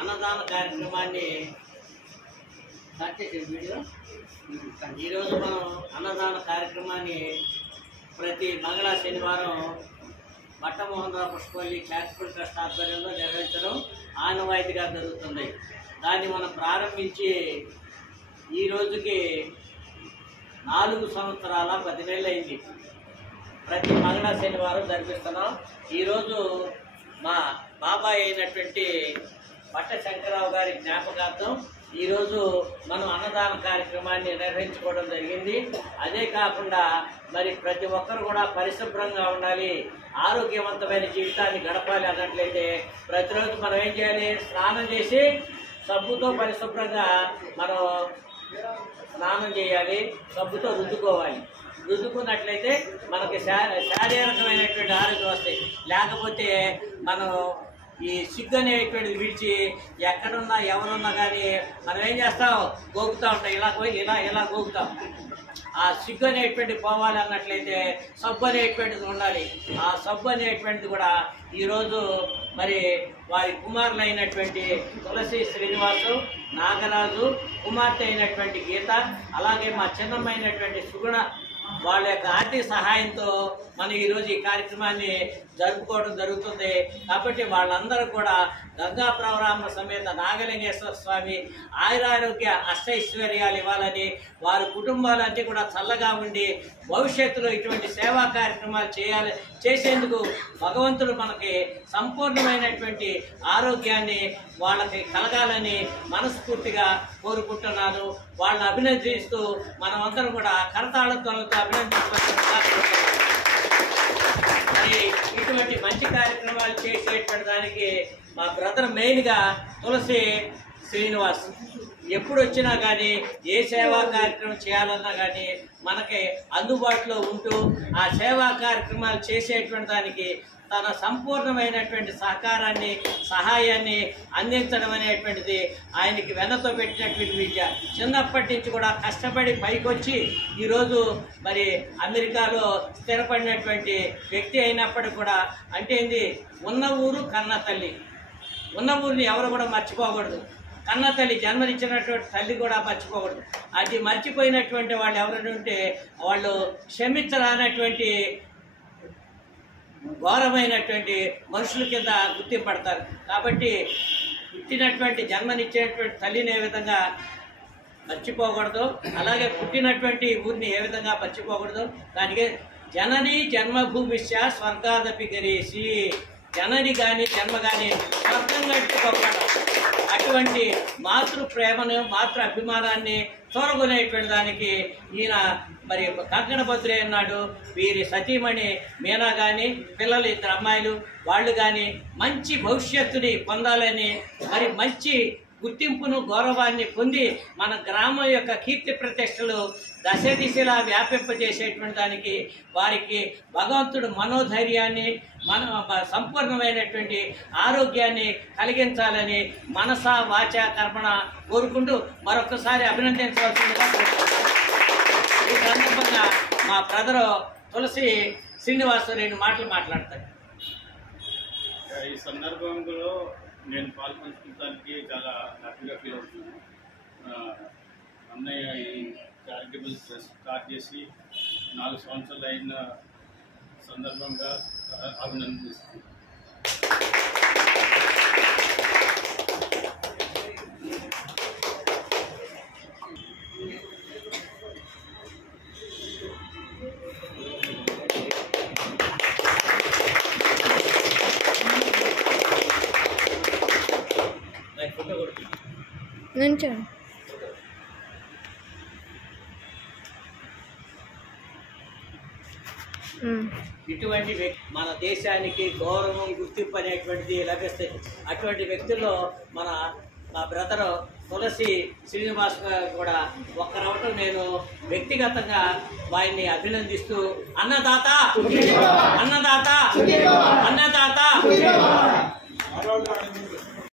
అన్నదాన కార్యక్రమాన్ని స్టార్ట్ చేసే వీడియో ఈరోజు మనం అన్నదాన కార్యక్రమాన్ని ప్రతి మంగళ శనివారం మట్టమోహనరావు పుష్పల్లి చారిటబుల్ ట్రస్ట్ ఆధ్వర్యంలో నిర్వహించడం ఆనవాయితీగా జరుగుతుంది. దాన్ని మనం ప్రారంభించి ఈ రోజుకి 4 సంవత్సరాల 10 నెలలు అయింది. ప్రతి మంగళ శనివారం జరిపిస్తున్నాం. ఈరోజు మా బాబాయ్ అయినటువంటి పట్ట శంకరరావు గారి జ్ఞాపకార్థం ఈరోజు మనం అన్నదాన కార్యక్రమాన్ని నిర్వహించుకోవడం జరిగింది. అదే కాకుండా మరి ప్రతి ఒక్కరు కూడా పరిశుభ్రంగా ఉండాలి, ఆరోగ్యవంతమైన జీవితాన్ని గడపాలి అన్నట్లయితే ప్రతిరోజు మనం ఏం చేయాలి? స్నానం చేసి సబ్బుతో పరిశుభ్రంగా మనం స్నానం చేయాలి, సబ్బుతో రుద్దుకోవాలి. రుద్దుకున్నట్లయితే మనకి శారీరకమైనటువంటి ఆరోగ్యం వస్తాయి. లేకపోతే మనం ఈ సిగ్గు అనేటువంటిది విడిచి ఎక్కడున్నా ఎవరున్నా కానీ మనం ఏం చేస్తాం? గోగుతూ ఉంటాం, ఇలా పోయి ఇలా గోగుతాం. ఆ సిగ్గు అనేటువంటి పోవాలి అన్నట్లయితే సబ్బు అనేటువంటిది ఉండాలి. ఆ సబ్బు అనేటువంటిది కూడా ఈరోజు మరి వారి కుమారులు అయినటువంటి తులసి శ్రీనివాసు, నాగరాజు, కుమార్తె అయినటువంటి గీత, అలాగే మా చిన్నమ్మైనటువంటి సుగుణ వాళ్ళ యొక్క ఆర్థిక సహాయంతో మనం ఈరోజు ఈ కార్యక్రమాన్ని జరుపుకోవడం జరుగుతుంది. కాబట్టి వాళ్ళందరూ కూడా గంగా ప్రవరామ సమేత నాగలింగేశ్వర స్వామి ఆయురారోగ్య అష్టైశ్వర్యాలు ఇవ్వాలని, వారి కుటుంబాలన్నీ కూడా చల్లగా ఉండి భవిష్యత్తులో ఇటువంటి సేవా కార్యక్రమాలు చేసేందుకు భగవంతుడు మనకి సంపూర్ణమైనటువంటి ఆరోగ్యాన్ని వాళ్ళకి కలగాలని మనస్ఫూర్తిగా కోరుకుంటున్నాను. వాళ్ళని అభినందిస్తూ మనమందరం కూడా కరతాళతో అభినందించుకుంటున్నాం. మరి ఇటువంటి మంచి కార్యక్రమాలు చేసేటువంటి దానికి మా బ్రదర్ మెయిన్గా తులసి శ్రీనివాస్ ఎప్పుడు వచ్చినా కానీ ఏ సేవా కార్యక్రమం చేయాలన్నా కానీ మనకి అందుబాటులో ఉంటూ ఆ సేవా కార్యక్రమాలు చేసేటువంటి దానికి తన సంపూర్ణమైనటువంటి సహకారాన్ని, సహాయాన్ని అందించడం అనేటువంటిది ఆయనకి వెన్నతో పెట్టినటువంటి విద్య. చిన్నప్పటి నుంచి కూడా కష్టపడి పైకొచ్చి ఈరోజు మరి అమెరికాలో స్థిరపడినటువంటి వ్యక్తి అయినప్పటికీ కూడా అంటే ఏంది, ఉన్న ఊరు కన్న తల్లి, ఉన్న ఊరిని ఎవరు కూడా మర్చిపోకూడదు. కన్న తల్లి జన్మనిచ్చినటువంటి తల్లి కూడా మర్చిపోకూడదు. అది మర్చిపోయినటువంటి వాళ్ళు ఎవరైనా ఉంటే వాళ్ళు క్షమించరానటువంటి ఘోరమైనటువంటి మనుషుల కింద గుర్తింపడతారు. కాబట్టి పుట్టినటువంటి జన్మనిచ్చేటువంటి తల్లిని ఏ విధంగా మర్చిపోకూడదు, అలాగే పుట్టినటువంటి ఊరిని ఏ విధంగా మర్చిపోకూడదు. దానికి జనని జన్మభూమిశ్చ స్వర్గాదపి గరీసి, జనని కానీ జన్మ కానీ స్వర్గం గట్టుకోకూడదు. అటువంటి మాతృ ప్రేమను, మాతృ అభిమానాన్ని చూరగొనేటువంటి దానికి ఈయన మరి కంకణభద్రే అన్నాడు. వీరి సతీమణి మీనా కానీ, పిల్లలు 2 అమ్మాయిలు, వాళ్ళు కానీ మంచి భవిష్యత్తుని పొందాలని, మరి మంచి గుర్తింపును, గౌరవాన్ని పొంది మన గ్రామం యొక్క కీర్తి ప్రతిష్టలు దశ దిశలా వ్యాపింపజేసేటువంటి దానికి వారికి భగవంతుడు మనోధైర్యాన్ని, సంపూర్ణమైనటువంటి ఆరోగ్యాన్ని కలిగించాలని మనస వాచ కర్మణ కోరుకుంటూ మరొకసారి అభినందించవలసిందిగా కోరుకుంటున్నాను. ఈ సందర్భంగా మా బ్రదరు తులసి శ్రీనివాస్ 2 మాటలు మాట్లాడతారు. ఈ సందర్భంలో నేను పాల్పంచుకోవడానికి చాలా హ్యాపీగా ఫీల్ అవుతున్నాను. అన్నయ్య ఈ చారిటబుల్ ట్రస్ట్ స్టార్ట్ చేసి 4 సంవత్సరాలు అయిన సందర్భంగా అభినందిస్తున్నాను. ఇటువంటి మన దేశానికి గౌరవం, గుర్తింపు అనేటువంటిది లభిస్తుంది. అటువంటి వ్యక్తుల్లో మా బ్రదరు తులసి శ్రీనివాస్ కూడా ఒక్కరవటం నేను వ్యక్తిగతంగా వారిని అభినందిస్తూ అన్నదాత అన్నదాత అన్నదాత